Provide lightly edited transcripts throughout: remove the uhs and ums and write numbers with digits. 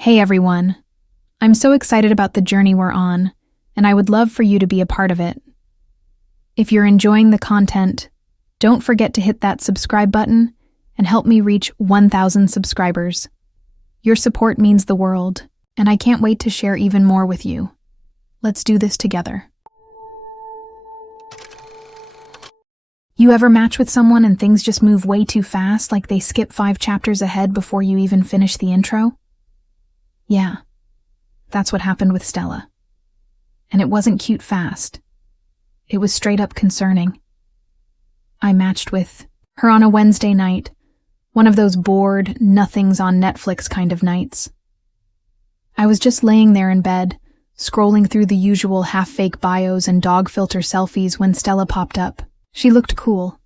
Hey everyone. I'm so excited about the journey we're on, and I would love for you to be a part of it. If you're enjoying the content, don't forget to hit that subscribe button and help me reach 1,000 subscribers. Your support means the world, and I can't wait to share even more with you. Let's do this together. You ever match with someone and things just move way too fast, like they skip 5 chapters ahead before you even finish the intro? Yeah, that's what happened with Stella. And it wasn't cute fast. It was straight up concerning. I matched with her on a Wednesday night, one of those bored, nothings on Netflix kind of nights. I was just laying there in bed, scrolling through the usual half-fake bios and dog filter selfies when Stella popped up. She looked cool.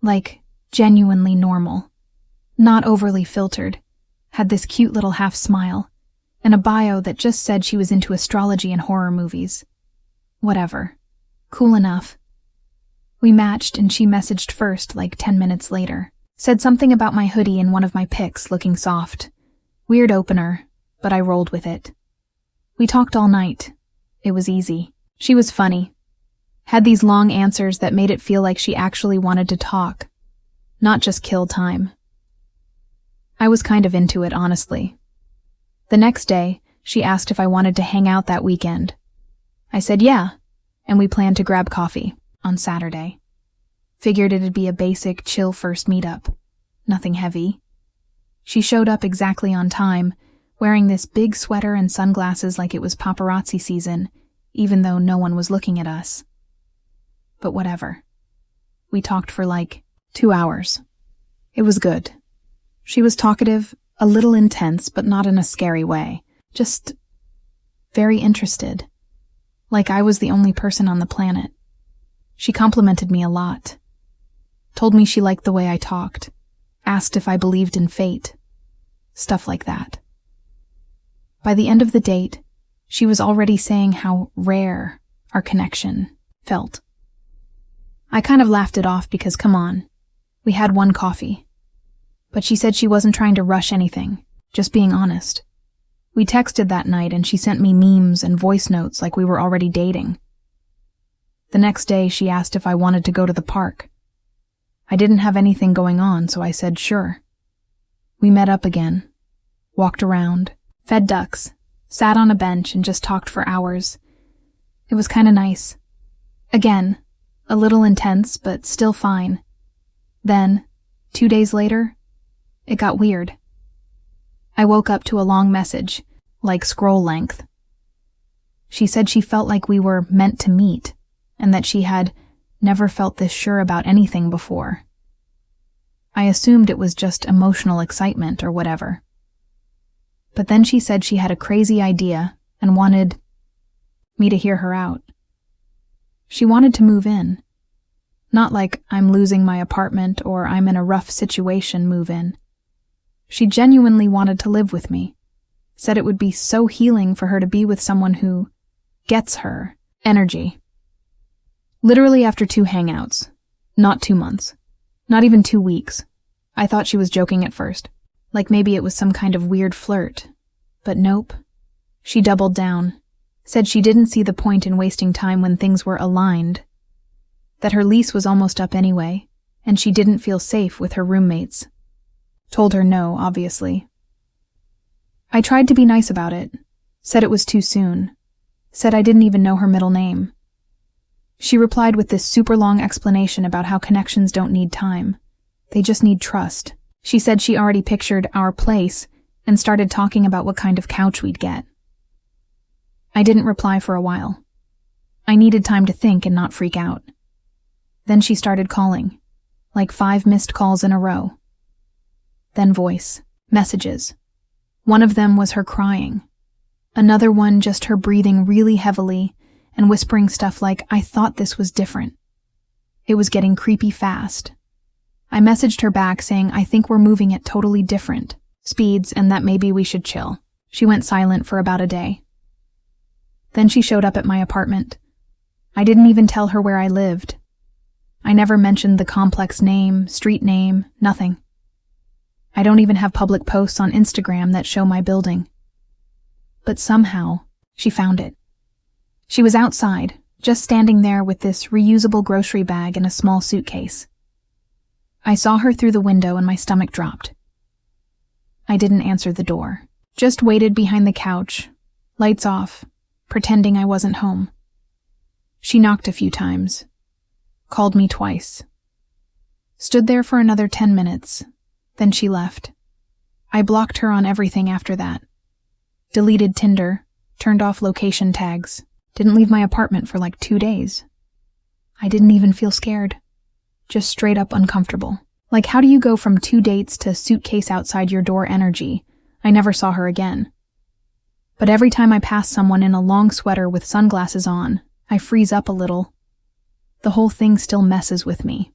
Like, genuinely normal. Not overly filtered. Had this cute little half-smile. And a bio that just said she was into astrology and horror movies. Whatever. Cool enough. We matched and she messaged first like 10 minutes later. Said something about my hoodie in one of my pics looking soft. Weird opener, but I rolled with it. We talked all night. It was easy. She was funny. Had these long answers that made it feel like she actually wanted to talk. Not just kill time. I was kind of into it, honestly. The next day, she asked if I wanted to hang out that weekend. I said yeah, and we planned to grab coffee on Saturday. Figured it'd be a basic, chill first meetup. Nothing heavy. She showed up exactly on time, wearing this big sweater and sunglasses like it was paparazzi season, even though no one was looking at us. But whatever. We talked for like 2 hours. It was good. She was talkative, a little intense, but not in a scary way. Just very interested. Like I was the only person on the planet. She complimented me a lot. Told me she liked the way I talked. Asked if I believed in fate. Stuff like that. By the end of the date, she was already saying how rare our connection felt. I kind of laughed it off because, come on, we had one coffee. But she said she wasn't trying to rush anything, just being honest. We texted that night and she sent me memes and voice notes like we were already dating. The next day she asked if I wanted to go to the park. I didn't have anything going on, so I said sure. We met up again, walked around, fed ducks, sat on a bench and just talked for hours. It was kinda nice. Again, a little intense, but still fine. Then, 2 days later, it got weird. I woke up to a long message, like scroll length. She said she felt like we were meant to meet, and that she had never felt this sure about anything before. I assumed it was just emotional excitement or whatever. But then she said she had a crazy idea and wanted me to hear her out. She wanted to move in. Not like I'm losing my apartment or I'm in a rough situation move in. She genuinely wanted to live with me. Said it would be so healing for her to be with someone who gets her energy. Literally after 2 hangouts. Not 2 months. Not even 2 weeks. I thought she was joking at first. Like maybe it was some kind of weird flirt. But nope. She doubled down. Said she didn't see the point in wasting time when things were aligned. That her lease was almost up anyway, and she didn't feel safe with her roommates. Told her no, obviously. I tried to be nice about it. Said it was too soon. Said I didn't even know her middle name. She replied with this super long explanation about how connections don't need time. They just need trust. She said she already pictured our place and started talking about what kind of couch we'd get. I didn't reply for a while. I needed time to think and not freak out. Then she started calling, like 5 missed calls in a row. Then voice, messages. One of them was her crying. Another one just her breathing really heavily and whispering stuff like, I thought this was different. It was getting creepy fast. I messaged her back saying, I think we're moving at totally different speeds and that maybe we should chill. She went silent for about a day. Then she showed up at my apartment. I didn't even tell her where I lived. I never mentioned the complex name, street name, nothing. I don't even have public posts on Instagram that show my building. but somehow she found it. She was outside, just standing there with this reusable grocery bag and a small suitcase. I saw her through the window and my stomach dropped. I didn't answer the door, just waited behind the couch, lights off, pretending I wasn't home. She knocked a few times, called me twice. Stood there for another 10 minutes, then she left. I blocked her on everything after that. Deleted Tinder, turned off location tags, didn't leave my apartment for like 2 days. I didn't even feel scared. Just straight up uncomfortable. Like, how do you go from 2 dates to suitcase outside your door energy? I never saw her again. But every time I pass someone in a long sweater with sunglasses on, I freeze up a little. The whole thing still messes with me.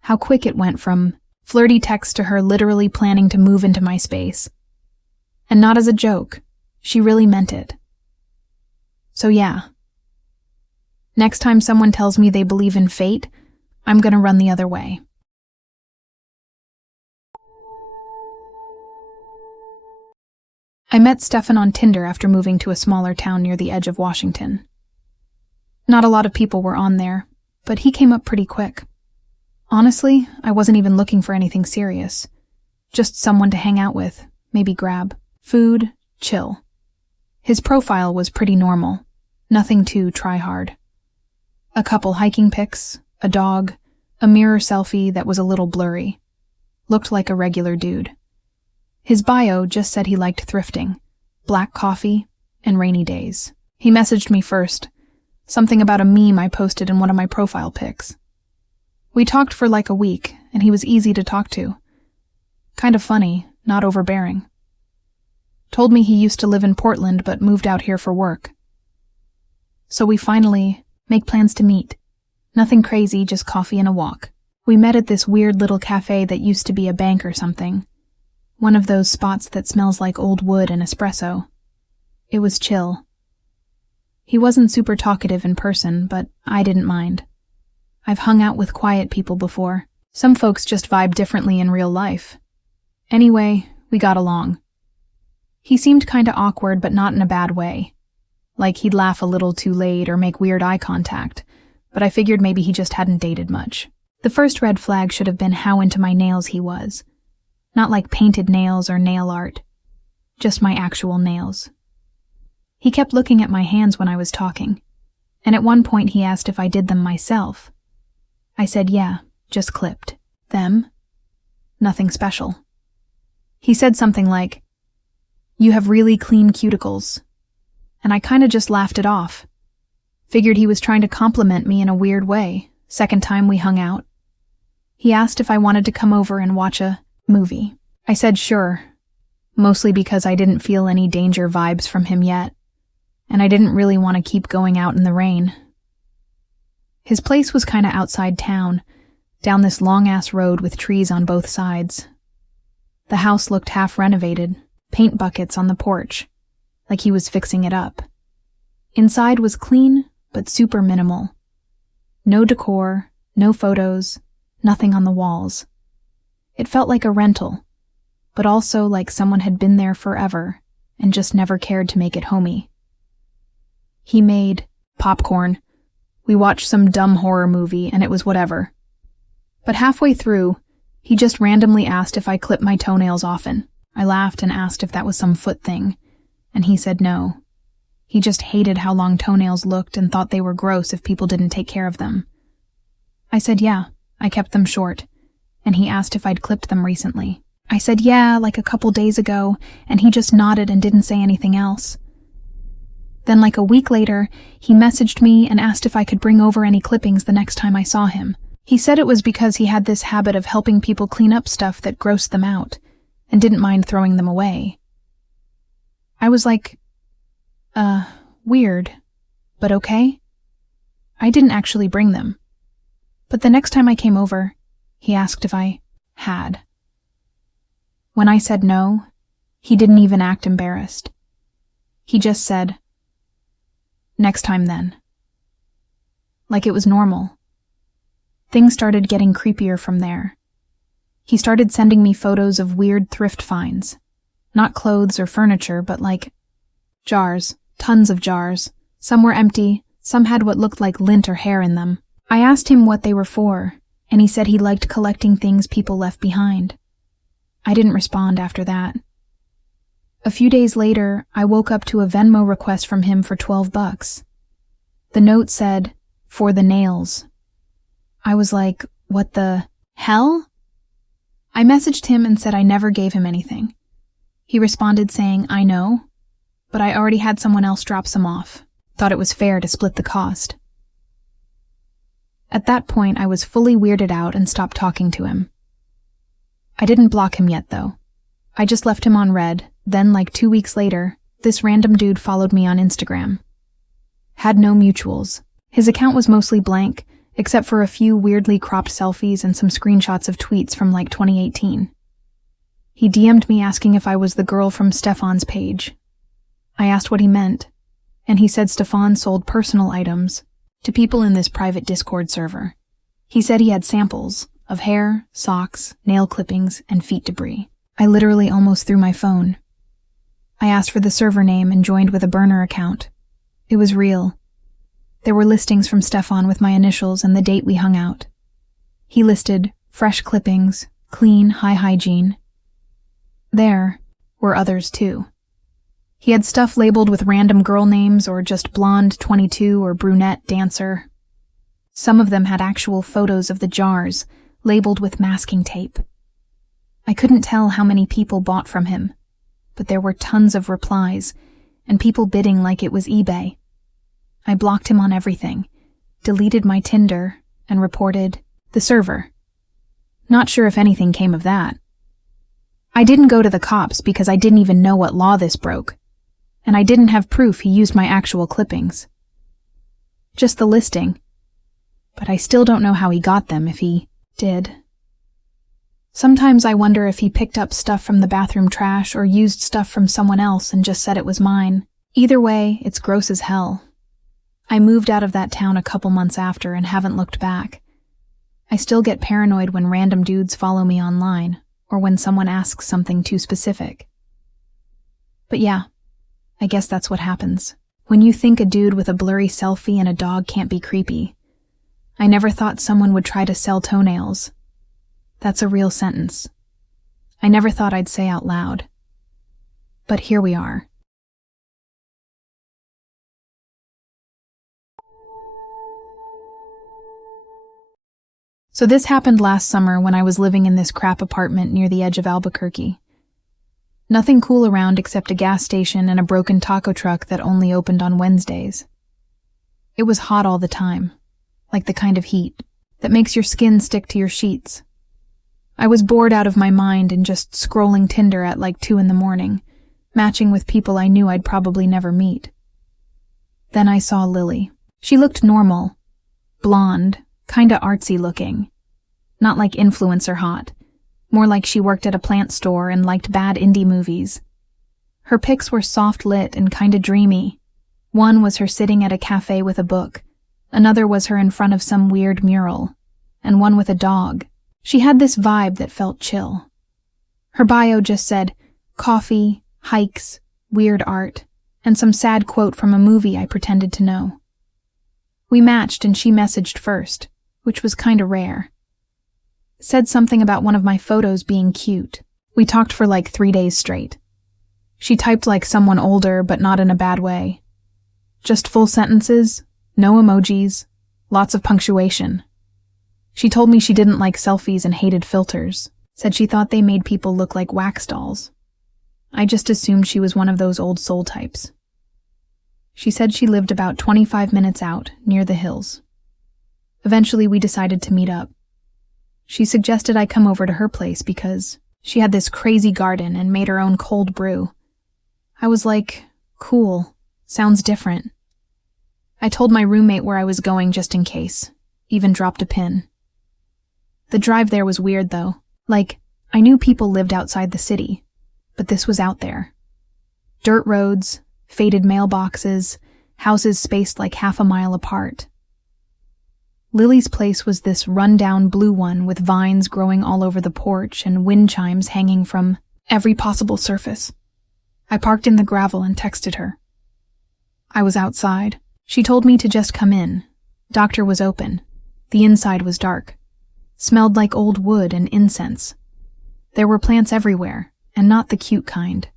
How quick it went from flirty text to her literally planning to move into my space. And not as a joke, she really meant it. So yeah. Next time someone tells me they believe in fate, I'm gonna run the other way. I met Stefan on Tinder after moving to a smaller town near the edge of Washington. Not a lot of people were on there, but he came up pretty quick. Honestly, I wasn't even looking for anything serious. Just someone to hang out with, maybe grab food, chill. His profile was pretty normal, nothing too try-hard. A couple hiking pics, a dog, a mirror selfie that was a little blurry. Looked like a regular dude. His bio just said he liked thrifting, black coffee, and rainy days. He messaged me first, something about a meme I posted in one of my profile pics. We talked for like a week, and he was easy to talk to. Kind of funny, not overbearing. Told me he used to live in Portland but moved out here for work. So we finally make plans to meet. Nothing crazy, just coffee and a walk. We met at this weird little cafe that used to be a bank or something. One of those spots that smells like old wood and espresso. It was chill. He wasn't super talkative in person, but I didn't mind. I've hung out with quiet people before. Some folks just vibe differently in real life. Anyway, we got along. He seemed kinda awkward, but not in a bad way. Like he'd laugh a little too late or make weird eye contact, but I figured maybe he just hadn't dated much. The first red flag should have been how into my nails he was. Not like painted nails or nail art. Just my actual nails. He kept looking at my hands when I was talking, and at one point he asked if I did them myself. I said yeah, just clipped. Them? Nothing special. He said something like, "You have really clean cuticles." And I kinda just laughed it off. Figured he was trying to compliment me in a weird way, second time we hung out. He asked if I wanted to come over and watch a movie. I said sure, mostly because I didn't feel any danger vibes from him yet, and I didn't really want to keep going out in the rain. His place was kinda outside town, down this long-ass road with trees on both sides. The house looked half-renovated, paint buckets on the porch, like he was fixing it up. Inside was clean, but super minimal. No decor, no photos, nothing on the walls. It felt like a rental, but also like someone had been there forever and just never cared to make it homey. He made popcorn. We watched some dumb horror movie and it was whatever. But halfway through, he just randomly asked if I clip my toenails often. I laughed and asked if that was some foot thing, and he said no. He just hated how long toenails looked and thought they were gross if people didn't take care of them. I said yeah, I kept them short, and he asked if I'd clipped them recently. I said yeah, like a couple days ago, and he just nodded and didn't say anything else. Then like a week later, he messaged me and asked if I could bring over any clippings the next time I saw him. He said it was because he had this habit of helping people clean up stuff that grossed them out, and didn't mind throwing them away. I was like, weird, but okay. I didn't actually bring them. But the next time I came over, he asked if I had. When I said no, he didn't even act embarrassed. He just said, "Next time then." Like it was normal. Things started getting creepier from there. He started sending me photos of weird thrift finds. Not clothes or furniture, but like Jars. Tons of jars. Some were empty, some had what looked like lint or hair in them. I asked him what they were for, and he said he liked collecting things people left behind. I didn't respond after that. A few days later, I woke up to a Venmo request from him for $12. The note said, "For the nails." I was like, what the hell? I messaged him and said I never gave him anything. He responded saying, "I know, but I already had someone else drop some off. Thought it was fair to split the cost." At that point, I was fully weirded out and stopped talking to him. I didn't block him yet, though. I just left him on red. Then, like 2 weeks later, this random dude followed me on Instagram. Had no mutuals. His account was mostly blank, except for a few weirdly cropped selfies and some screenshots of tweets from like 2018. He DM'd me asking if I was the girl from Stefan's page. I asked what he meant, and he said Stefan sold personal items to people in this private Discord server. He said he had samples of hair, socks, nail clippings, and feet debris. I literally almost threw my phone. I asked for the server name and joined with a burner account. It was real. There were listings from Stefan with my initials and the date we hung out. He listed fresh clippings, clean, high hygiene. There were others too. He had stuff labeled with random girl names or just blonde 22 or brunette dancer. Some of them had actual photos of the jars, labeled with masking tape. I couldn't tell how many people bought from him, but there were tons of replies, and people bidding like it was eBay. I blocked him on everything, deleted my Tinder, and reported the server. Not sure if anything came of that. I didn't go to the cops because I didn't even know what law this broke, and I didn't have proof he used my actual clippings. Just the listing. But I still don't know how he got them if he did. Sometimes I wonder if he picked up stuff from the bathroom trash or used stuff from someone else and just said it was mine. Either way, it's gross as hell. I moved out of that town a couple months after and haven't looked back. I still get paranoid when random dudes follow me online or when someone asks something too specific. But yeah, I guess that's what happens. When you think a dude with a blurry selfie and a dog can't be creepy. I never thought someone would try to sell toenails. That's a real sentence. I never thought I'd say out loud. But here we are. So this happened last summer when I was living in this crap apartment near the edge of Albuquerque. Nothing cool around except a gas station and a broken taco truck that only opened on Wednesdays. It was hot all the time, like the kind of heat that makes your skin stick to your sheets. I was bored out of my mind and just scrolling Tinder at like 2 a.m, matching with people I knew I'd probably never meet. Then I saw Lily. She looked normal, blonde, kinda artsy looking. Not like influencer hot, more like she worked at a plant store and liked bad indie movies. Her pics were soft lit and kinda dreamy. One was her sitting at a cafe with a book, another was her in front of some weird mural, and one with a dog. She had this vibe that felt chill. Her bio just said, coffee, hikes, weird art, and some sad quote from a movie I pretended to know. We matched and she messaged first, which was kinda rare. Said something about one of my photos being cute. We talked for like 3 days straight. She typed like someone older, but not in a bad way. Just full sentences, no emojis, lots of punctuation. She told me she didn't like selfies and hated filters, said she thought they made people look like wax dolls. I just assumed she was one of those old soul types. She said she lived about 25 minutes out, near the hills. Eventually we decided to meet up. She suggested I come over to her place because she had this crazy garden and made her own cold brew. I was like, cool, sounds different. I told my roommate where I was going just in case, even dropped a pin. The drive there was weird though. Like, I knew people lived outside the city, but this was out there. Dirt roads, faded mailboxes, houses spaced like half a mile apart. Lily's place was this run-down blue one with vines growing all over the porch and wind chimes hanging from every possible surface. I parked in the gravel and texted her. I was outside. She told me to just come in. Doctor was open. The inside was dark. Smelled like old wood and incense. There were plants everywhere, and not the cute kind.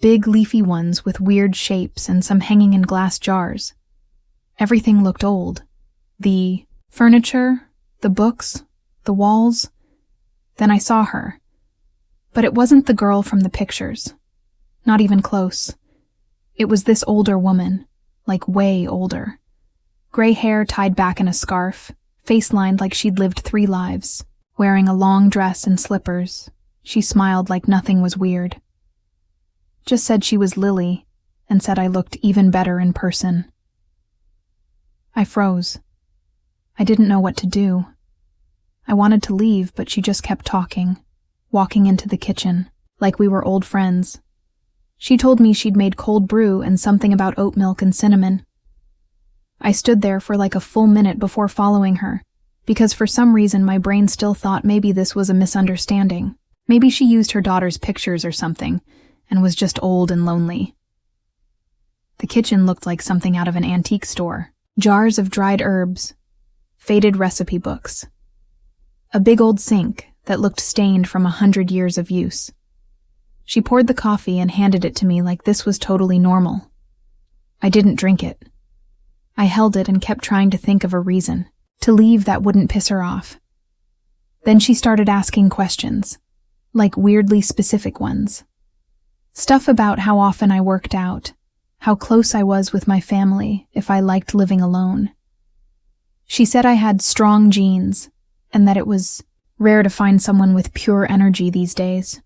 Big leafy ones with weird shapes and some hanging in glass jars. Everything looked old. The furniture, the books, the walls. Then I saw her. But it wasn't the girl from the pictures. Not even close. It was this older woman, like way older. Gray hair tied back in a scarf, face lined like she'd lived 3 lives. Wearing a long dress and slippers, she smiled like nothing was weird. Just said she was Lily, and said I looked even better in person. I froze. I didn't know what to do. I wanted to leave, but she just kept talking, walking into the kitchen, like we were old friends. She told me she'd made cold brew and something about oat milk and cinnamon. I stood there for like a full minute before following her, because for some reason my brain still thought maybe this was a misunderstanding. Maybe she used her daughter's pictures or something, and was just old and lonely. The kitchen looked like something out of an antique store. Jars of dried herbs, faded recipe books. A big old sink that looked stained from 100 years of use. She poured the coffee and handed it to me like this was totally normal. I didn't drink it. I held it and kept trying to think of a reason to leave that wouldn't piss her off. Then she started asking questions, like weirdly specific ones. Stuff about how often I worked out, how close I was with my family, if I liked living alone. She said I had strong genes, and that it was rare to find someone with pure energy these days.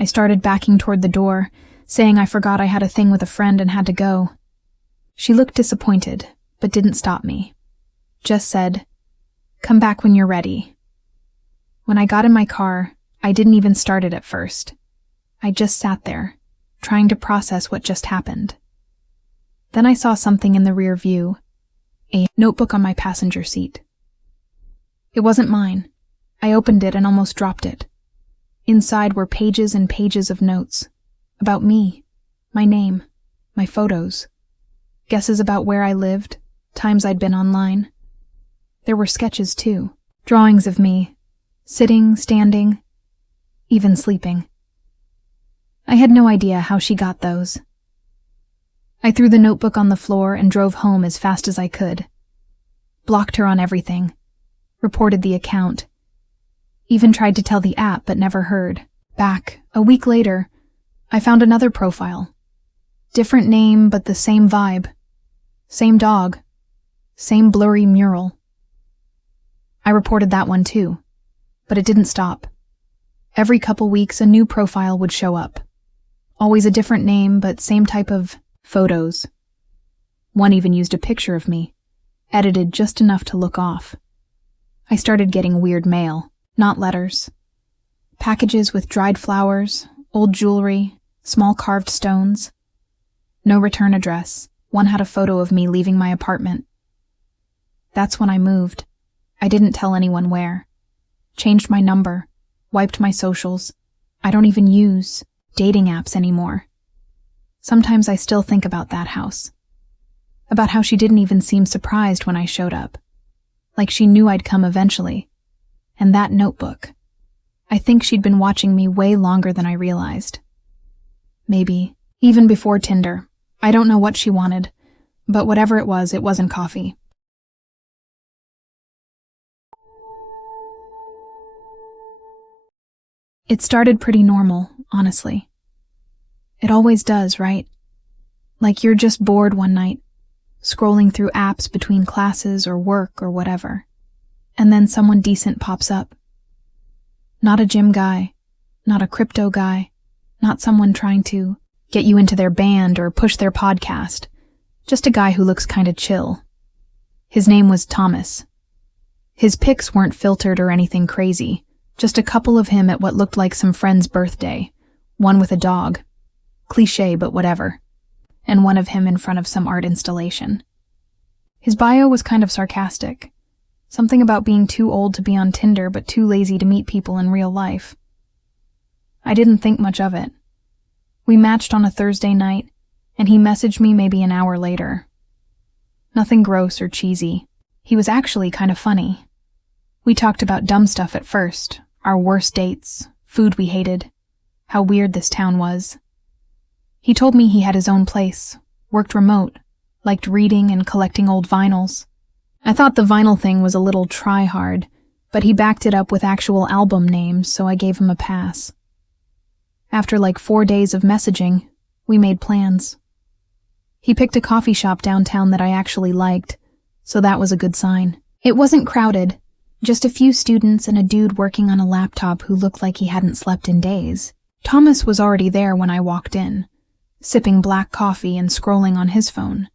I started backing toward the door, saying I forgot I had a thing with a friend and had to go. She looked disappointed, but didn't stop me. Just said, "Come back when you're ready." When I got in my car, I didn't even start it at first. I just sat there, trying to process what just happened. Then I saw something in the rear view, a notebook on my passenger seat. It wasn't mine. I opened it and almost dropped it. Inside were pages and pages of notes, about me, my name, my photos, guesses about where I lived, times I'd been online. There were sketches too, drawings of me, sitting, standing, even sleeping. I had no idea how she got those. I threw the notebook on the floor and drove home as fast as I could. Blocked her on everything. Reported the account. Even tried to tell the app but never heard. Back, a week later, I found another profile. Different name but the same vibe. Same dog. Same blurry mural. I reported that one too, but it didn't stop. Every couple weeks a new profile would show up. Always a different name, but same type of photos. One even used a picture of me, edited just enough to look off. I started getting weird mail, not letters. Packages with dried flowers, old jewelry, small carved stones. No return address. One had a photo of me leaving my apartment. That's when I moved. I didn't tell anyone where. Changed my number, wiped my socials. I don't even use dating apps anymore. Sometimes I still think about that house. About how she didn't even seem surprised when I showed up. Like she knew I'd come eventually. And that notebook. I think she'd been watching me way longer than I realized. Maybe, even before Tinder. I don't know what she wanted, but whatever it wasn't coffee. It started pretty normal, honestly. It always does, right? Like you're just bored one night, scrolling through apps between classes or work or whatever, and then someone decent pops up. Not a gym guy, not a crypto guy, not someone trying to get you into their band or push their podcast, just a guy who looks kinda chill. His name was Thomas. His pics weren't filtered or anything crazy, just a couple of him at what looked like some friend's birthday, one with a dog. Cliché, but whatever. And one of him in front of some art installation. His bio was kind of sarcastic. Something about being too old to be on Tinder but too lazy to meet people in real life. I didn't think much of it. We matched on a Thursday night, and he messaged me maybe an hour later. Nothing gross or cheesy. He was actually kind of funny. We talked about dumb stuff at first, our worst dates, food we hated, how weird this town was. He told me he had his own place, worked remote, liked reading and collecting old vinyls. I thought the vinyl thing was a little try-hard, but he backed it up with actual album names, so I gave him a pass. After like 4 days of messaging, we made plans. He picked a coffee shop downtown that I actually liked, so that was a good sign. It wasn't crowded, just a few students and a dude working on a laptop who looked like he hadn't slept in days. Thomas was already there when I walked in, sipping black coffee and scrolling on his phone.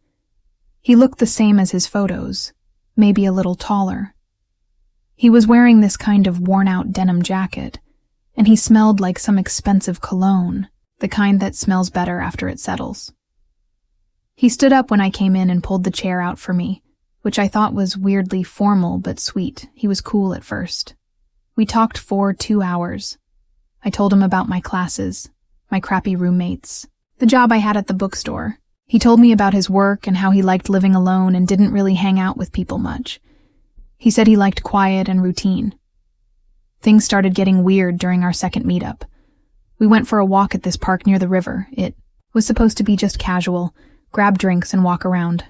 He looked the same as his photos, maybe a little taller. He was wearing this kind of worn-out denim jacket, and he smelled like some expensive cologne, the kind that smells better after it settles. He stood up when I came in and pulled the chair out for me, which I thought was weirdly formal but sweet. He was cool at first. We talked for 2 hours. I told him about my classes, my crappy roommates, the job I had at the bookstore. He told me about his work and how he liked living alone and didn't really hang out with people much. He said he liked quiet and routine. Things started getting weird during our second meetup. We went for a walk at this park near the river. It was supposed to be just casual, grab drinks and walk around.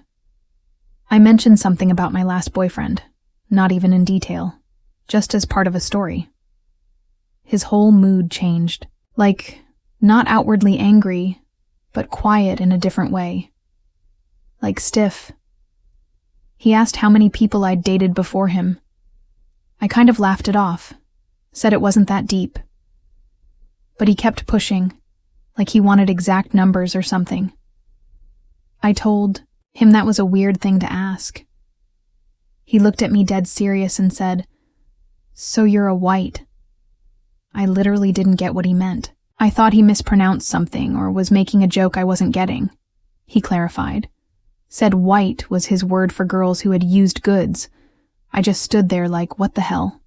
I mentioned something about my last boyfriend, not even in detail, just as part of a story. His whole mood changed, like, not outwardly angry, but quiet in a different way. Like stiff. He asked how many people I'd dated before him. I kind of laughed it off, said it wasn't that deep. But he kept pushing, like he wanted exact numbers or something. I told him that was a weird thing to ask. He looked at me dead serious and said, "So you're a white." I literally didn't get what he meant. I thought he mispronounced something or was making a joke I wasn't getting. He clarified. Said white was his word for girls who had used goods. I just stood there like, what the hell?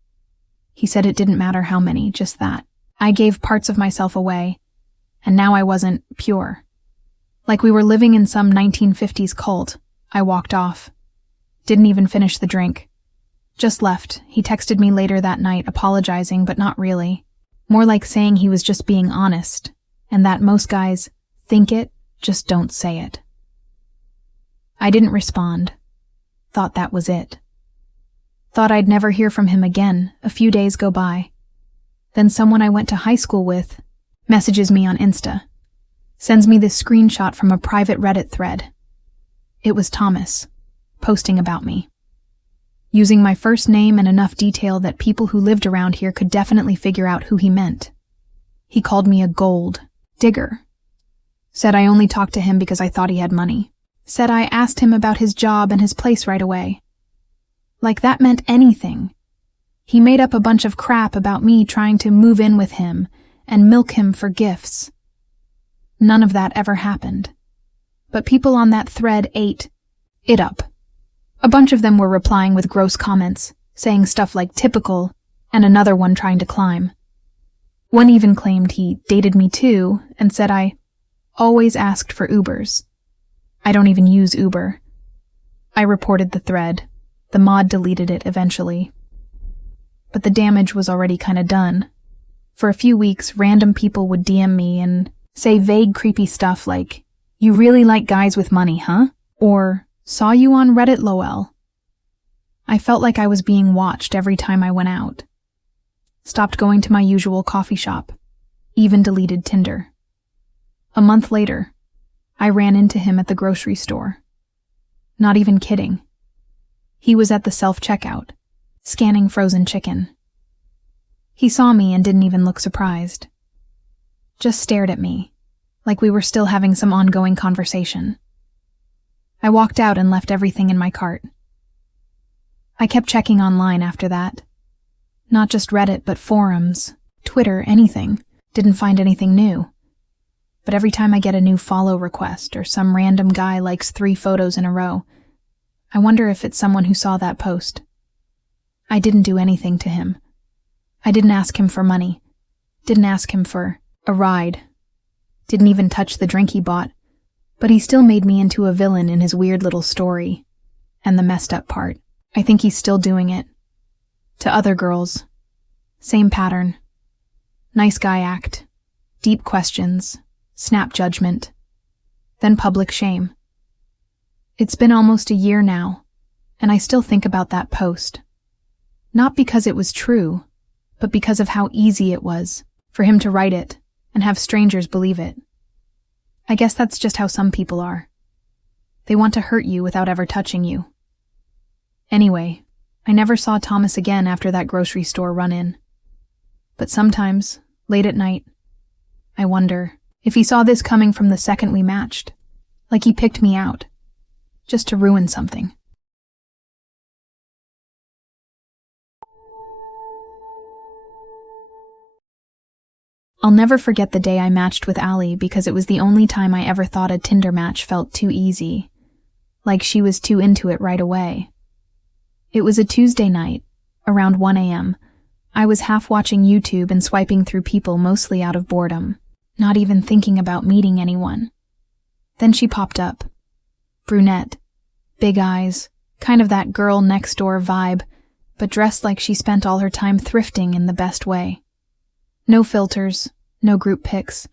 He said it didn't matter how many, just that. I gave parts of myself away, and now I wasn't pure. Like we were living in some 1950s cult. I walked off. Didn't even finish the drink. Just left. He texted me later that night, apologizing, but not really. More like saying he was just being honest, and that most guys think it, just don't say it. I didn't respond. Thought that was it. Thought I'd never hear from him again. A few days go by. Then someone I went to high school with messages me on Insta. Sends me this screenshot from a private Reddit thread. It was Thomas, posting about me. Using my first name and enough detail that people who lived around here could definitely figure out who he meant. He called me a gold digger. Said I only talked to him because I thought he had money. Said I asked him about his job and his place right away. Like that meant anything. He made up a bunch of crap about me trying to move in with him and milk him for gifts. None of that ever happened. But people on that thread ate it up. A bunch of them were replying with gross comments, saying stuff like typical, and another one trying to climb. One even claimed he dated me too, and said I always asked for Ubers. I don't even use Uber. I reported the thread. The mod deleted it eventually. But the damage was already kinda done. For a few weeks, random people would DM me and say vague creepy stuff like, "You really like guys with money, huh?" Or, "Saw you on Reddit lol." I felt like I was being watched every time I went out. Stopped going to my usual coffee shop. Even deleted Tinder. A month later, I ran into him at the grocery store. Not even kidding. He was at the self-checkout, scanning frozen chicken. He saw me and didn't even look surprised. Just stared at me, like we were still having some ongoing conversation. I walked out and left everything in my cart. I kept checking online after that. Not just Reddit, but forums, Twitter, anything. Didn't find anything new. But every time I get a new follow request or some random guy likes 3 photos in a row, I wonder if it's someone who saw that post. I didn't do anything to him. I didn't ask him for money. Didn't ask him for a ride. Didn't even touch the drink he bought. But But he still made me into a villain in his weird little story. And the messed up part, I think he's still doing it. To other girls. Same pattern. Nice guy act. Deep questions. Snap judgment. Then public shame. It's been almost a year now, and I still think about that post. Not because it was true, but because of how easy it was for him to write it and have strangers believe it. I guess that's just how some people are. They want to hurt you without ever touching you. Anyway, I never saw Thomas again after that grocery store run-in. But sometimes, late at night, I wonder if he saw this coming from the second we matched, like he picked me out, just to ruin something. I'll never forget the day I matched with Allie because it was the only time I ever thought a Tinder match felt too easy, like she was too into it right away. It was a Tuesday night, around 1 a.m. I was half watching YouTube and swiping through people mostly out of boredom, not even thinking about meeting anyone. Then she popped up. Brunette, big eyes, kind of that girl next door vibe, but dressed like she spent all her time thrifting in the best way. No filters, no group pics.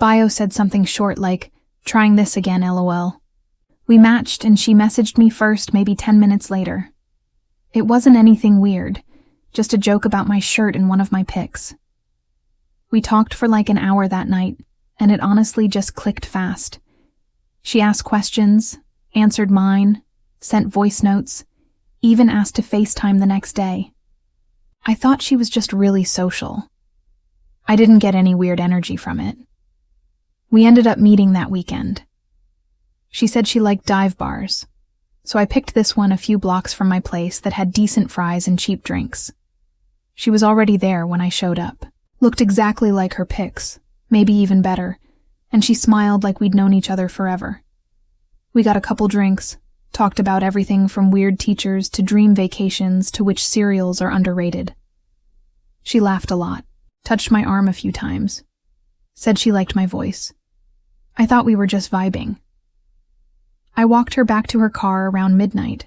Bio said something short like, "Trying this again, LOL." We matched and she messaged me first maybe 10 minutes later. It wasn't anything weird, just a joke about my shirt in one of my pics. We talked for like an hour that night, and it honestly just clicked fast. She asked questions, answered mine, sent voice notes, even asked to FaceTime the next day. I thought she was just really social. I didn't get any weird energy from it. We ended up meeting that weekend. She said she liked dive bars, so I picked this one a few blocks from my place that had decent fries and cheap drinks. She was already there when I showed up. Looked exactly like her pics, maybe even better, and she smiled like we'd known each other forever. We got a couple drinks, talked about everything from weird teachers to dream vacations to which cereals are underrated. She laughed a lot, touched my arm a few times, said she liked my voice. I thought we were just vibing. I walked her back to her car around midnight.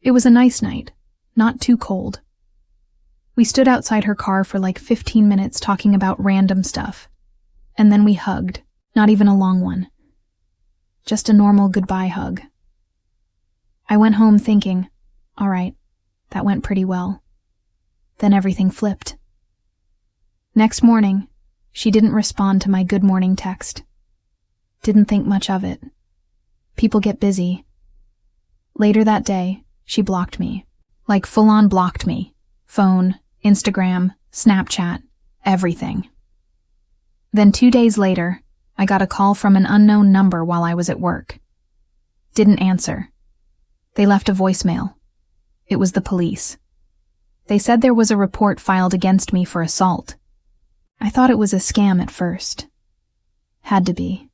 It was a nice night, not too cold. We stood outside her car for like 15 minutes talking about random stuff, and then we hugged, not even a long one. Just a normal goodbye hug. I went home thinking, all right, that went pretty well. Then everything flipped. Next morning, she didn't respond to my good morning text. Didn't think much of it. People get busy. Later that day, she blocked me. Like full-on blocked me. Phone, Instagram, Snapchat, everything. Then 2 days later, I got a call from an unknown number while I was at work. Didn't answer. They left a voicemail. It was the police. They said there was a report filed against me for assault. I thought it was a scam at first. Had to be.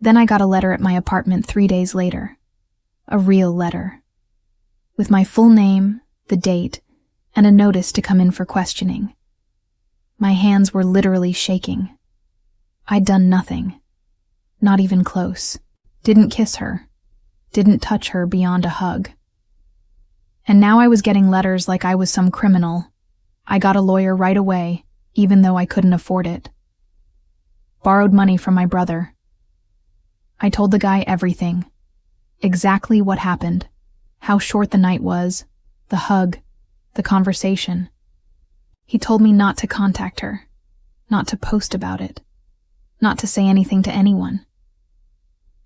Then I got a letter at my apartment 3 days later. A real letter. With my full name, the date, and a notice to come in for questioning. My hands were literally shaking. I'd done nothing. Not even close. Didn't kiss her. Didn't touch her beyond a hug. And now I was getting letters like I was some criminal. I got a lawyer right away, even though I couldn't afford it. Borrowed money from my brother. I told the guy everything. Exactly what happened. How short the night was. The hug. The conversation. He told me not to contact her. Not to post about it. Not to say anything to anyone.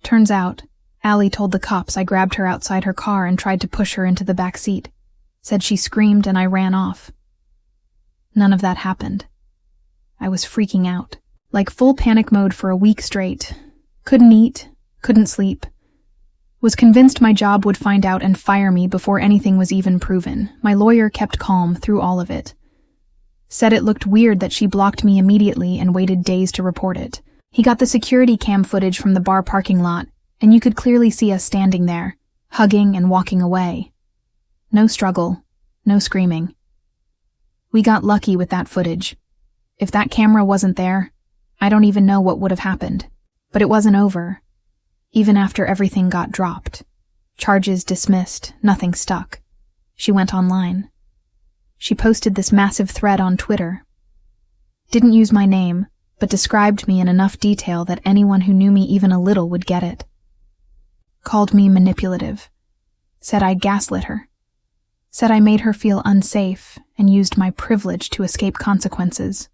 Turns out, Allie told the cops I grabbed her outside her car and tried to push her into the back seat. Said she screamed and I ran off. None of that happened. I was freaking out. Like full panic mode for a week straight. Couldn't eat. Couldn't sleep. Was convinced my job would find out and fire me before anything was even proven. My lawyer kept calm through all of it. Said it looked weird that she blocked me immediately and waited days to report it. He got the security cam footage from the bar parking lot, and you could clearly see us standing there, hugging and walking away. No struggle, no screaming. We got lucky with that footage. If that camera wasn't there, I don't even know what would have happened. But it wasn't over. Even after everything got dropped. Charges dismissed, nothing stuck. She went online. She posted this massive thread on Twitter. Didn't use my name, but described me in enough detail that anyone who knew me even a little would get it. Called me manipulative. Said I gaslit her. Said I made her feel unsafe and used my privilege to escape consequences.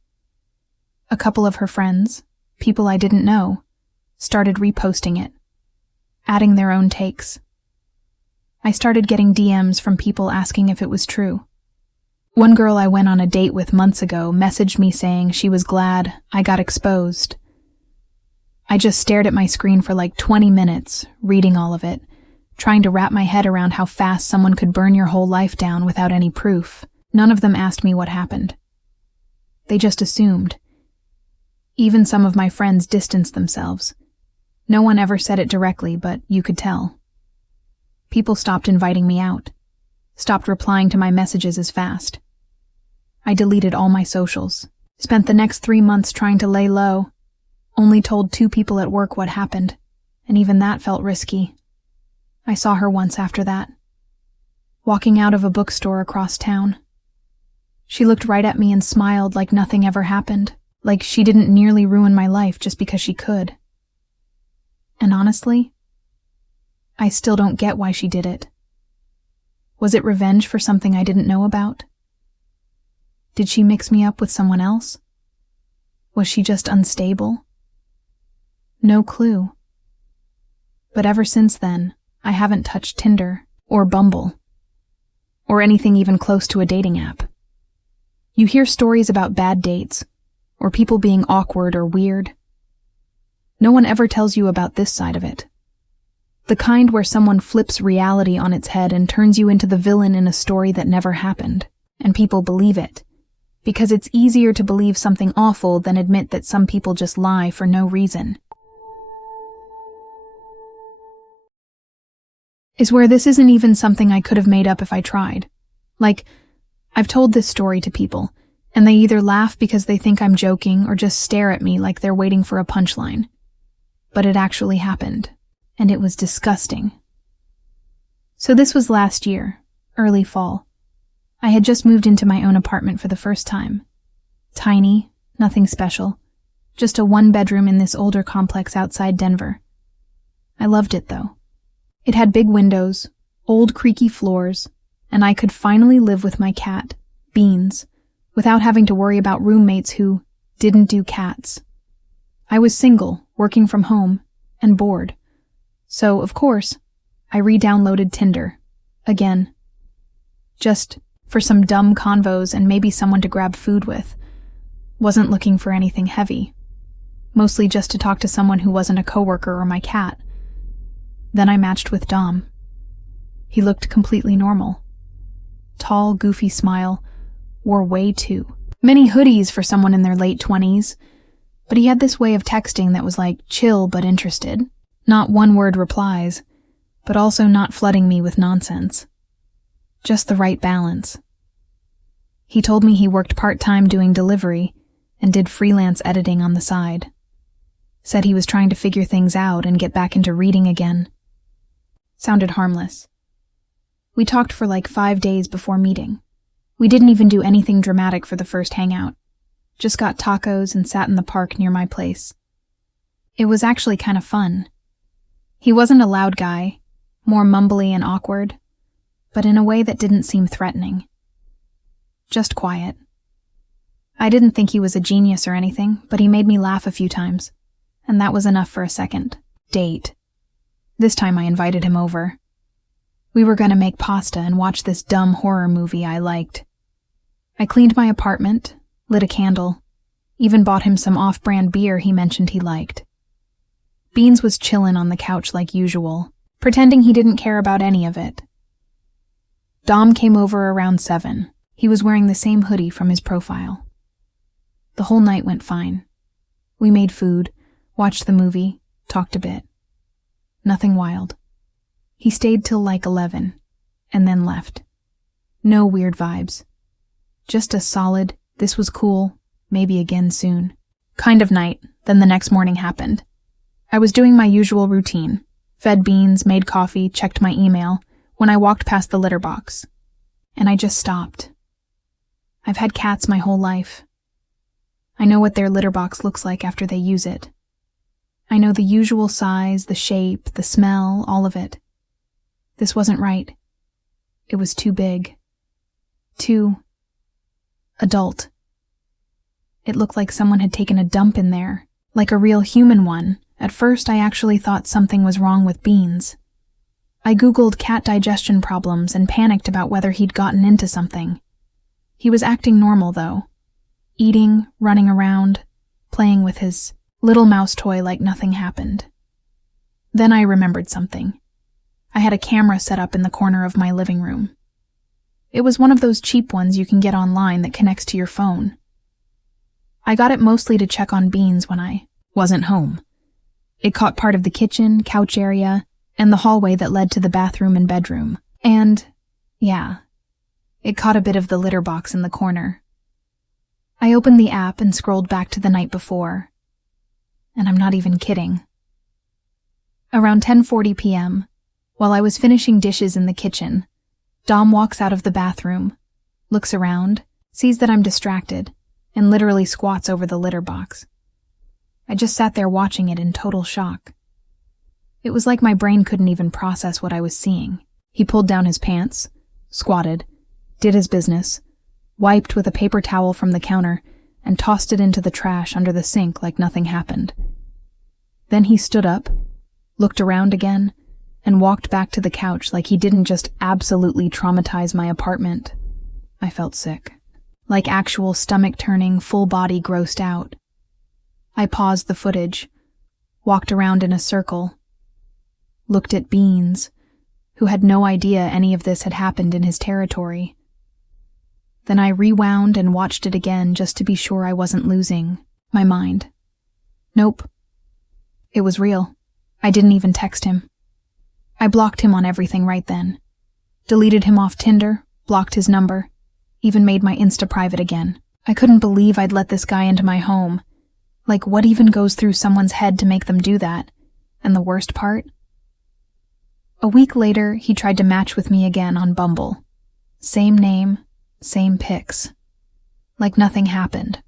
A couple of her friends, people I didn't know, started reposting it, adding their own takes. I started getting DMs from people asking if it was true. One girl I went on a date with months ago messaged me saying she was glad I got exposed. I just stared at my screen for like 20 minutes, reading all of it, trying to wrap my head around how fast someone could burn your whole life down without any proof. None of them asked me what happened. They just assumed. Even some of my friends distanced themselves. No one ever said it directly, but you could tell. People stopped inviting me out, stopped replying to my messages as fast. I deleted all my socials, spent the next 3 months trying to lay low, only told 2 people at work what happened, and even that felt risky. I saw her once after that, walking out of a bookstore across town. She looked right at me and smiled like nothing ever happened, like she didn't nearly ruin my life just because she could. And honestly, I still don't get why she did it. Was it revenge for something I didn't know about? Did she mix me up with someone else? Was she just unstable? No clue. But ever since then, I haven't touched Tinder or Bumble or anything even close to a dating app. You hear stories about bad dates or people being awkward or weird. No one ever tells you about this side of it. The kind where someone flips reality on its head and turns you into the villain in a story that never happened, and people believe it, because it's easier to believe something awful than admit that some people just lie for no reason. Is where this isn't even something I could have made up if I tried. Like, I've told this story to people, and they either laugh because they think I'm joking or just stare at me like they're waiting for a punchline. But it actually happened. And it was disgusting. So this was last year, early fall. I had just moved into my own apartment for the first time. Tiny, nothing special, just a 1-bedroom in this older complex outside Denver. I loved it though. It had big windows, old creaky floors, and I could finally live with my cat, Beans, without having to worry about roommates who didn't do cats. I was single, working from home, and bored. So, of course, I re-downloaded Tinder. Again. Just for some dumb convos and maybe someone to grab food with. Wasn't looking for anything heavy. Mostly just to talk to someone who wasn't a coworker or my cat. Then I matched with Dom. He looked completely normal. Tall, goofy smile. Wore way too many hoodies for someone in their late 20s. But he had this way of texting that was like chill but interested. Not one-word replies, but also not flooding me with nonsense. Just the right balance. He told me he worked part-time doing delivery and did freelance editing on the side. Said he was trying to figure things out and get back into reading again. Sounded harmless. We talked for like 5 days before meeting. We didn't even do anything dramatic for the first hangout. Just got tacos and sat in the park near my place. It was actually kind of fun. He wasn't a loud guy, more mumbly and awkward, but in a way that didn't seem threatening. Just quiet. I didn't think he was a genius or anything, but he made me laugh a few times, and that was enough for a second date. This time I invited him over. We were gonna make pasta and watch this dumb horror movie I liked. I cleaned my apartment, lit a candle, even bought him some off-brand beer he mentioned he liked. Beans was chillin' on the couch like usual, pretending he didn't care about any of it. Dom came over around 7. He was wearing the same hoodie from his profile. The whole night went fine. We made food, watched the movie, talked a bit. Nothing wild. He stayed till like 11, and then left. No weird vibes. Just a solid, this was cool, maybe again soon, kind of night. Then the next morning happened. I was doing my usual routine. Fed Beans, made coffee, checked my email, when I walked past the litter box. And I just stopped. I've had cats my whole life. I know what their litter box looks like after they use it. I know the usual size, the shape, the smell, all of it. This wasn't right. It was too big. Too adult. It looked like someone had taken a dump in there, like a real human one. At first, I actually thought something was wrong with Beans. I Googled cat digestion problems and panicked about whether he'd gotten into something. He was acting normal, though. Eating, running around, playing with his little mouse toy like nothing happened. Then I remembered something. I had a camera set up in the corner of my living room. It was one of those cheap ones you can get online that connects to your phone. I got it mostly to check on Beans when I wasn't home. It caught part of the kitchen, couch area, and the hallway that led to the bathroom and bedroom. And, yeah, it caught a bit of the litter box in the corner. I opened the app and scrolled back to the night before. And I'm not even kidding. Around 10:40 p.m., while I was finishing dishes in the kitchen, Dom walks out of the bathroom, looks around, sees that I'm distracted, and literally squats over the litter box. I just sat there watching it in total shock. It was like my brain couldn't even process what I was seeing. He pulled down his pants, squatted, did his business, wiped with a paper towel from the counter, and tossed it into the trash under the sink like nothing happened. Then he stood up, looked around again, and walked back to the couch like he didn't just absolutely traumatize my apartment. I felt sick. Like actual stomach-turning, full-body grossed out. I paused the footage, walked around in a circle, looked at Beans, who had no idea any of this had happened in his territory. Then I rewound and watched it again just to be sure I wasn't losing my mind. Nope. It was real. I didn't even text him. I blocked him on everything right then. Deleted him off Tinder, blocked his number, even made my Insta private again. I couldn't believe I'd let this guy into my home. Like, what even goes through someone's head to make them do that? And the worst part? A week later, he tried to match with me again on Bumble. Same name, same pics. Like nothing happened.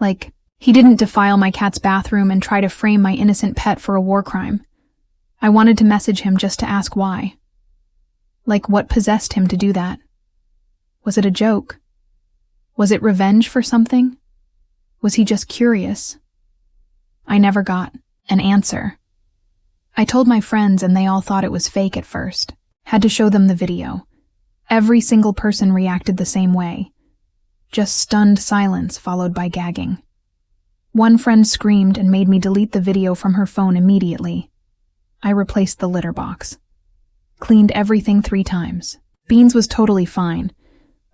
Like, he didn't defile my cat's bathroom and try to frame my innocent pet for a war crime. I wanted to message him just to ask why. Like, what possessed him to do that? Was it a joke? Was it revenge for something? Was he just curious? I never got an answer. I told my friends and they all thought it was fake at first. Had to show them the video. Every single person reacted the same way. Just stunned silence followed by gagging. One friend screamed and made me delete the video from her phone immediately. I replaced the litter box. Cleaned everything 3 times. Beans was totally fine,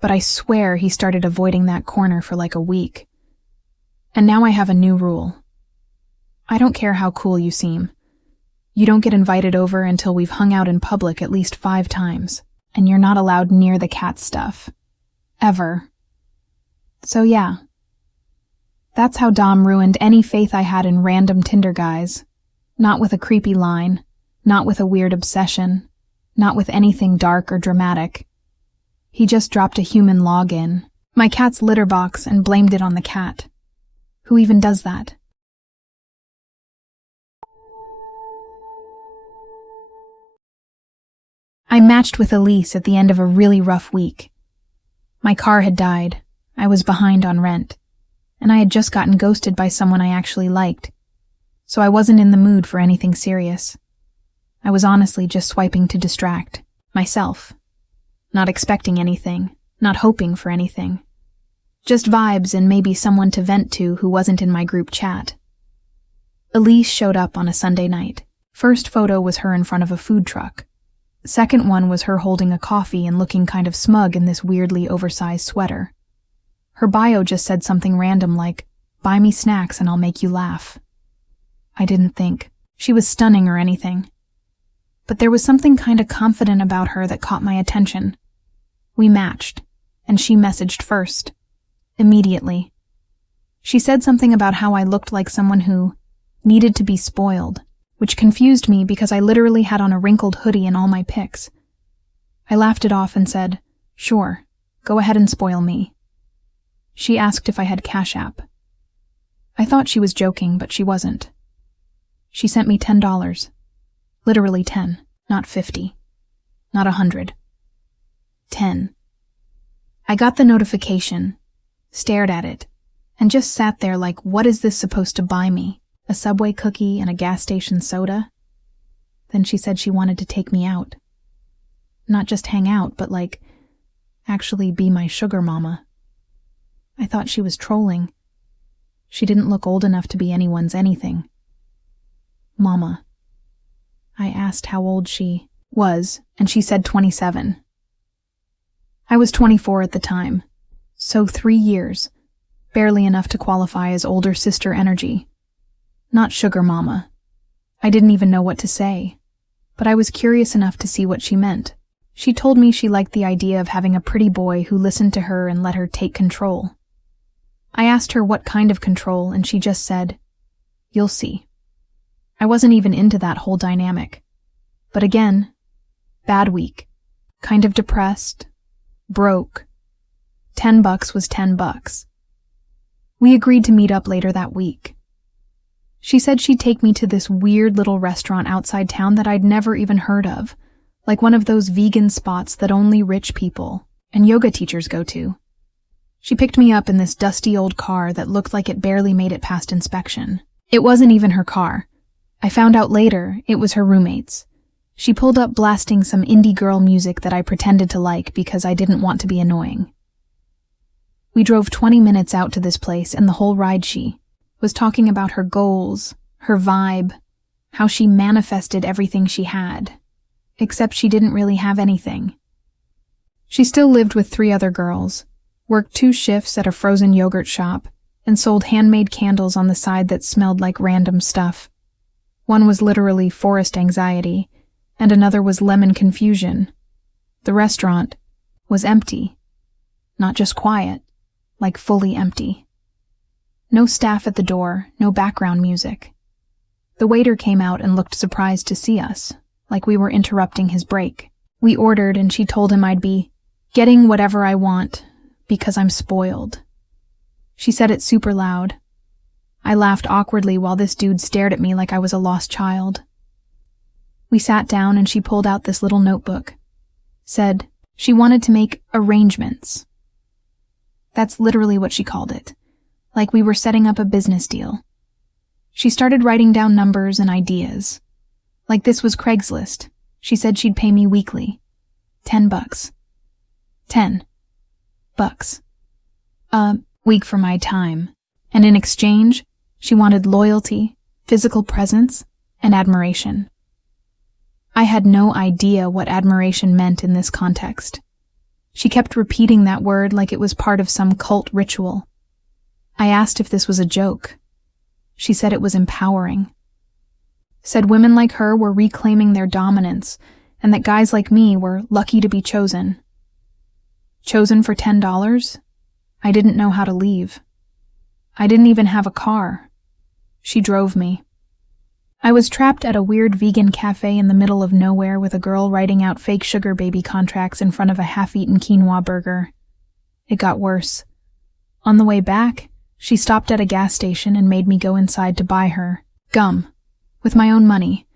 but I swear he started avoiding that corner for like a week. And now I have a new rule. I don't care how cool you seem. You don't get invited over until we've hung out in public at least 5 times, and you're not allowed near the cat stuff. Ever. So yeah. That's how Dom ruined any faith I had in random Tinder guys. Not with a creepy line, not with a weird obsession, not with anything dark or dramatic. He just dropped a human log in, my cat's litter box, and blamed it on the cat. Who even does that? I matched with Elise at the end of a really rough week. My car had died, I was behind on rent, and I had just gotten ghosted by someone I actually liked. So I wasn't in the mood for anything serious. I was honestly just swiping to distract myself. Not expecting anything, not hoping for anything. Just vibes and maybe someone to vent to who wasn't in my group chat. Elise showed up on a Sunday night. First photo was her in front of a food truck. Second one was her holding a coffee and looking kind of smug in this weirdly oversized sweater. Her bio just said something random like, "Buy me snacks and I'll make you laugh." I didn't think she was stunning or anything. But there was something kind of confident about her that caught my attention. We matched, and she messaged first. Immediately. She said something about how I looked like someone who needed to be spoiled, which confused me because I literally had on a wrinkled hoodie in all my pics. I laughed it off and said, "Sure, go ahead and spoil me." She asked if I had Cash App. I thought she was joking, but she wasn't. She sent me $10. Literally 10, not 50. Not 100. 10. I got the notification, stared at it, and just sat there like, what is this supposed to buy me? A Subway cookie and a gas station soda? Then she said she wanted to take me out. Not just hang out, but like, actually be my sugar mama. I thought she was trolling. She didn't look old enough to be anyone's anything. Mama. I asked how old she was, and she said 27. I was 24 at the time, so 3 years, barely enough to qualify as older sister energy. Not sugar mama. I didn't even know what to say, but I was curious enough to see what she meant. She told me she liked the idea of having a pretty boy who listened to her and let her take control. I asked her what kind of control, and she just said, "You'll see." I wasn't even into that whole dynamic. But again, bad week. Kind of depressed. Broke. $10 was $10. We agreed to meet up later that week. She said she'd take me to this weird little restaurant outside town that I'd never even heard of, like one of those vegan spots that only rich people and yoga teachers go to. She picked me up in this dusty old car that looked like it barely made it past inspection. It wasn't even her car. I found out later it was her roommate's. She pulled up blasting some indie girl music that I pretended to like because I didn't want to be annoying. We drove 20 minutes out to this place, and the whole ride she was talking about her goals, her vibe, how she manifested everything she had, except she didn't really have anything. She still lived with 3 other girls, worked 2 shifts at a frozen yogurt shop, and sold handmade candles on the side that smelled like random stuff. One was literally forest anxiety, and another was lemon confusion. The restaurant was empty. Not just quiet, like fully empty. No staff at the door, no background music. The waiter came out and looked surprised to see us, like we were interrupting his break. We ordered, and she told him I'd be getting whatever I want because I'm spoiled. She said it super loud. I laughed awkwardly while this dude stared at me like I was a lost child. We sat down, and she pulled out this little notebook. Said she wanted to make arrangements. That's literally what she called it, like we were setting up a business deal. She started writing down numbers and ideas. Like this was Craigslist. She said she'd pay me weekly. $10. $10. A week for my time. And in exchange, she wanted loyalty, physical presence, and admiration. I had no idea what admiration meant in this context. She kept repeating that word like it was part of some cult ritual. I asked if this was a joke. She said it was empowering. Said women like her were reclaiming their dominance, and that guys like me were lucky to be chosen. Chosen for $10? I didn't know how to leave. I didn't even have a car. She drove me. I was trapped at a weird vegan cafe in the middle of nowhere with a girl writing out fake sugar baby contracts in front of a half-eaten quinoa burger. It got worse. On the way back, she stopped at a gas station and made me go inside to buy her gum, with my own money,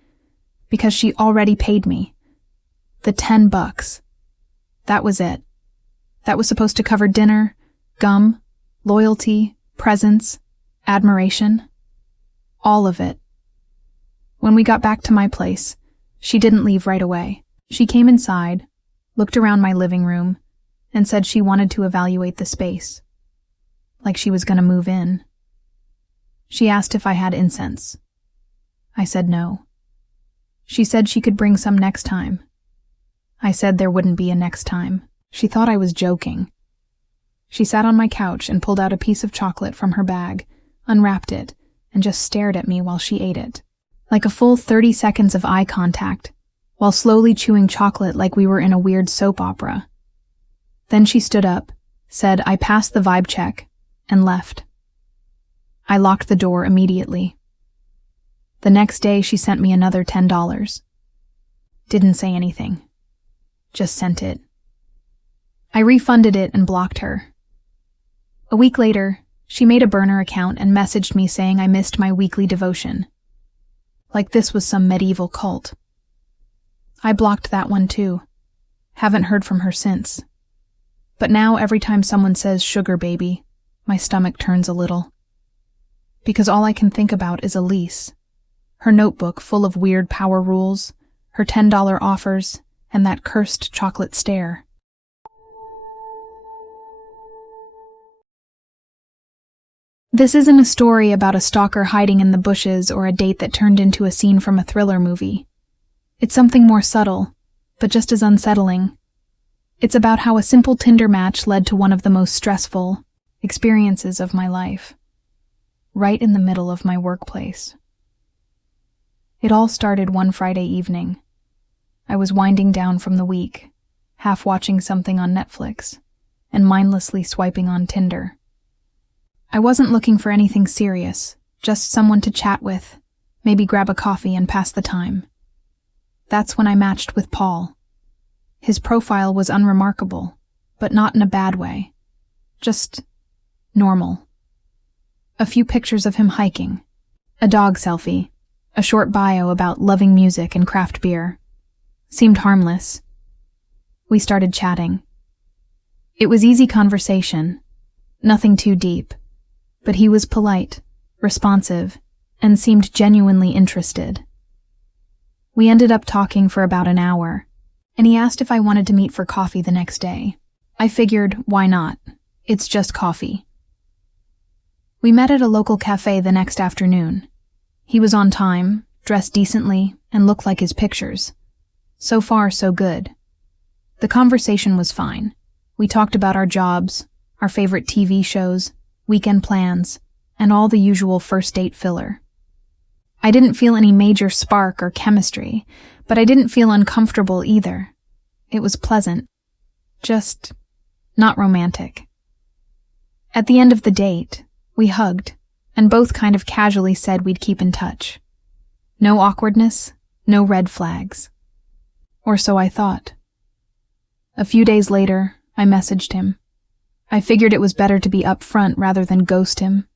because she already paid me. The $10. That was it. That was supposed to cover dinner, gum, loyalty, presence, admiration. All of it. When we got back to my place, she didn't leave right away. She came inside, looked around my living room, and said she wanted to evaluate the space. Like she was going to move in. She asked if I had incense. I said no. She said she could bring some next time. I said there wouldn't be a next time. She thought I was joking. She sat on my couch and pulled out a piece of chocolate from her bag, unwrapped it, and just stared at me while she ate it. Like a full 30 seconds of eye contact, while slowly chewing chocolate like we were in a weird soap opera. Then she stood up, said I passed the vibe check, and left. I locked the door immediately. The next day, she sent me another $10. Didn't say anything. Just sent it. I refunded it and blocked her. A week later, she made a burner account and messaged me saying I missed my weekly devotion. Like this was some medieval cult. I blocked that one too. Haven't heard from her since. But now every time someone says sugar baby, my stomach turns a little. Because all I can think about is Elise. Her notebook full of weird power rules, her $10 offers, and that cursed chocolate stare. This isn't a story about a stalker hiding in the bushes or a date that turned into a scene from a thriller movie. It's something more subtle, but just as unsettling. It's about how a simple Tinder match led to one of the most stressful experiences of my life, right in the middle of my workplace. It all started one Friday evening. I was winding down from the week, half watching something on Netflix, and mindlessly swiping on Tinder. I wasn't looking for anything serious, just someone to chat with, maybe grab a coffee and pass the time. That's when I matched with Paul. His profile was unremarkable, but not in a bad way. Just normal. A few pictures of him hiking, a dog selfie, a short bio about loving music and craft beer. Seemed harmless. We started chatting. It was easy conversation, nothing too deep, but he was polite, responsive, and seemed genuinely interested. We ended up talking for about an hour, and he asked if I wanted to meet for coffee the next day. I figured, why not? It's just coffee. We met at a local cafe the next afternoon. He was on time, dressed decently, and looked like his pictures. So far, so good. The conversation was fine. We talked about our jobs, our favorite TV shows, weekend plans, and all the usual first date filler. I didn't feel any major spark or chemistry, but I didn't feel uncomfortable either. It was pleasant. Just not romantic. At the end of the date, we hugged, and both kind of casually said we'd keep in touch. No awkwardness, no red flags. Or so I thought. A few days later, I messaged him. I figured it was better to be upfront rather than ghost him.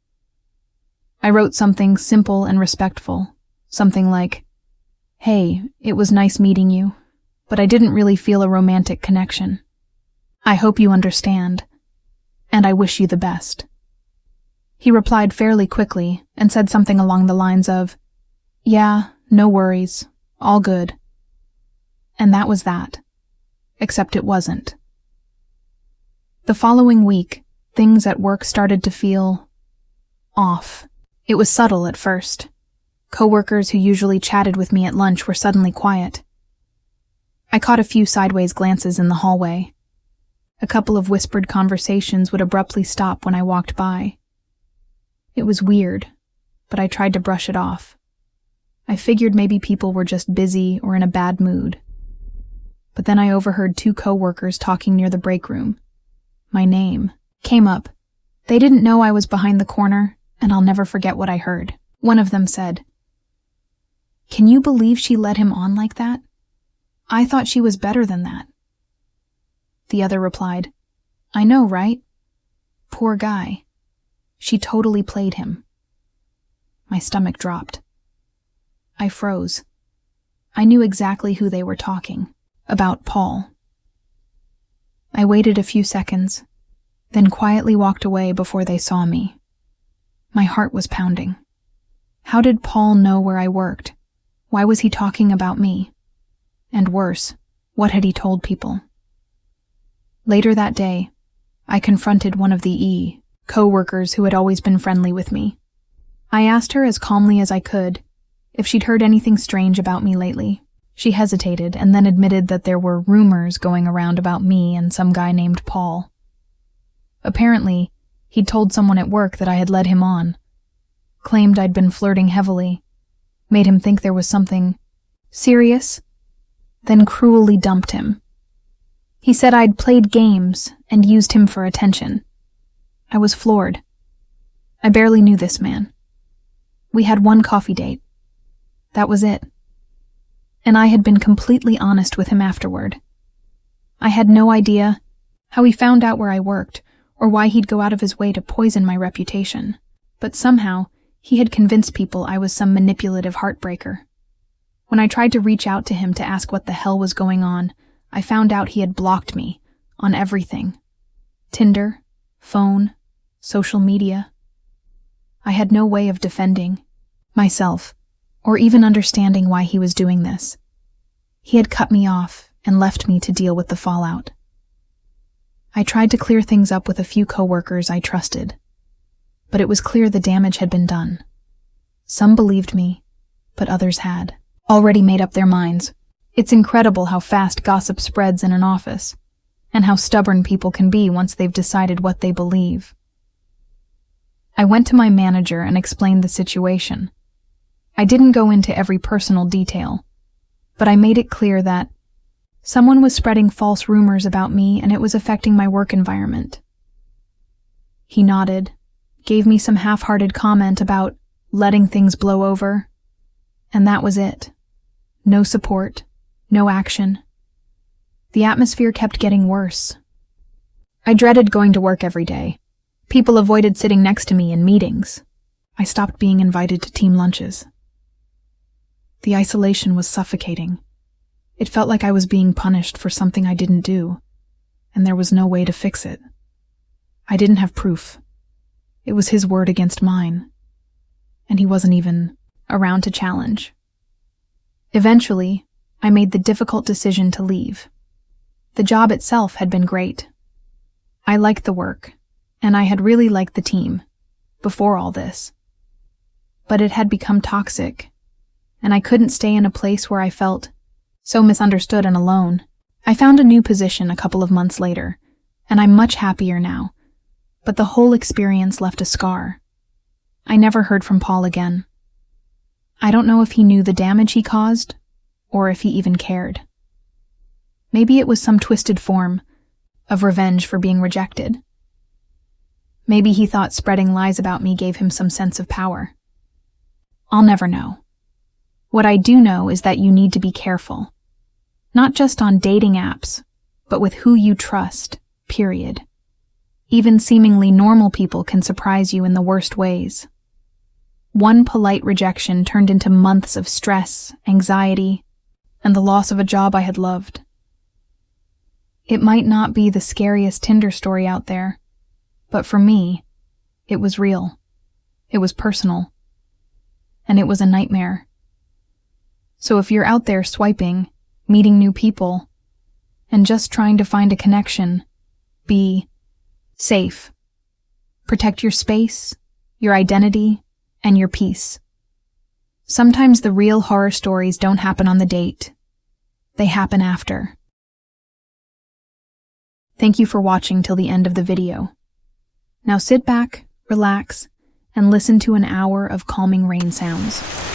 I wrote something simple and respectful, something like, "Hey, it was nice meeting you, but I didn't really feel a romantic connection. I hope you understand, and I wish you the best." He replied fairly quickly and said something along the lines of, "Yeah, no worries, all good." And that was that. Except it wasn't. The following week, things at work started to feel off. It was subtle at first. Coworkers who usually chatted with me at lunch were suddenly quiet. I caught a few sideways glances in the hallway. A couple of whispered conversations would abruptly stop when I walked by. It was weird, but I tried to brush it off. I figured maybe people were just busy or in a bad mood. But then I overheard two coworkers talking near the break room. My name came up. They didn't know I was behind the corner, and I'll never forget what I heard. One of them said, "Can you believe she led him on like that? I thought she was better than that." The other replied, "I know, right? Poor guy. She totally played him." My stomach dropped. I froze. I knew exactly who they were talking about. Paul. I waited a few seconds, then quietly walked away before they saw me. My heart was pounding. How did Paul know where I worked? Why was he talking about me? And worse, what had he told people? Later that day, I confronted one of the co-workers who had always been friendly with me. I asked her as calmly as I could if she'd heard anything strange about me lately. She hesitated and then admitted that there were rumors going around about me and some guy named Paul. Apparently, he'd told someone at work that I had led him on, claimed I'd been flirting heavily, made him think there was something serious, then cruelly dumped him. He said I'd played games and used him for attention. I was floored. I barely knew this man. We had one coffee date. That was it. And I had been completely honest with him afterward. I had no idea how he found out where I worked or why he'd go out of his way to poison my reputation. But somehow, he had convinced people I was some manipulative heartbreaker. When I tried to reach out to him to ask what the hell was going on, I found out he had blocked me on everything. Tinder, phone, social media. I had no way of defending myself or even understanding why he was doing this. He had cut me off and left me to deal with the fallout. I tried to clear things up with a few coworkers I trusted, but it was clear the damage had been done. Some believed me, but others had already made up their minds. It's incredible how fast gossip spreads in an office, and how stubborn people can be once they've decided what they believe. I went to my manager and explained the situation. I didn't go into every personal detail, but I made it clear that someone was spreading false rumors about me and it was affecting my work environment. He nodded, gave me some half-hearted comment about letting things blow over, and that was it. No support, no action. The atmosphere kept getting worse. I dreaded going to work every day. People avoided sitting next to me in meetings. I stopped being invited to team lunches. The isolation was suffocating. It felt like I was being punished for something I didn't do, and there was no way to fix it. I didn't have proof. It was his word against mine, and he wasn't even around to challenge. Eventually, I made the difficult decision to leave. The job itself had been great. I liked the work, and I had really liked the team before all this. But it had become toxic, and I couldn't stay in a place where I felt so misunderstood and alone. I found a new position a couple of months later, and I'm much happier now, but the whole experience left a scar. I never heard from Paul again. I don't know if he knew the damage he caused, or if he even cared. Maybe it was some twisted form of revenge for being rejected. Maybe he thought spreading lies about me gave him some sense of power. I'll never know. What I do know is that you need to be careful. Not just on dating apps, but with who you trust, period. Even seemingly normal people can surprise you in the worst ways. One polite rejection turned into months of stress, anxiety, and the loss of a job I had loved. It might not be the scariest Tinder story out there, but for me, it was real. It was personal. And it was a nightmare. So if you're out there swiping, meeting new people, and just trying to find a connection, be safe. Protect your space, your identity, and your peace. Sometimes the real horror stories don't happen on the date. They happen after. Thank you for watching till the end of the video. Now sit back, relax, and listen to an hour of calming rain sounds.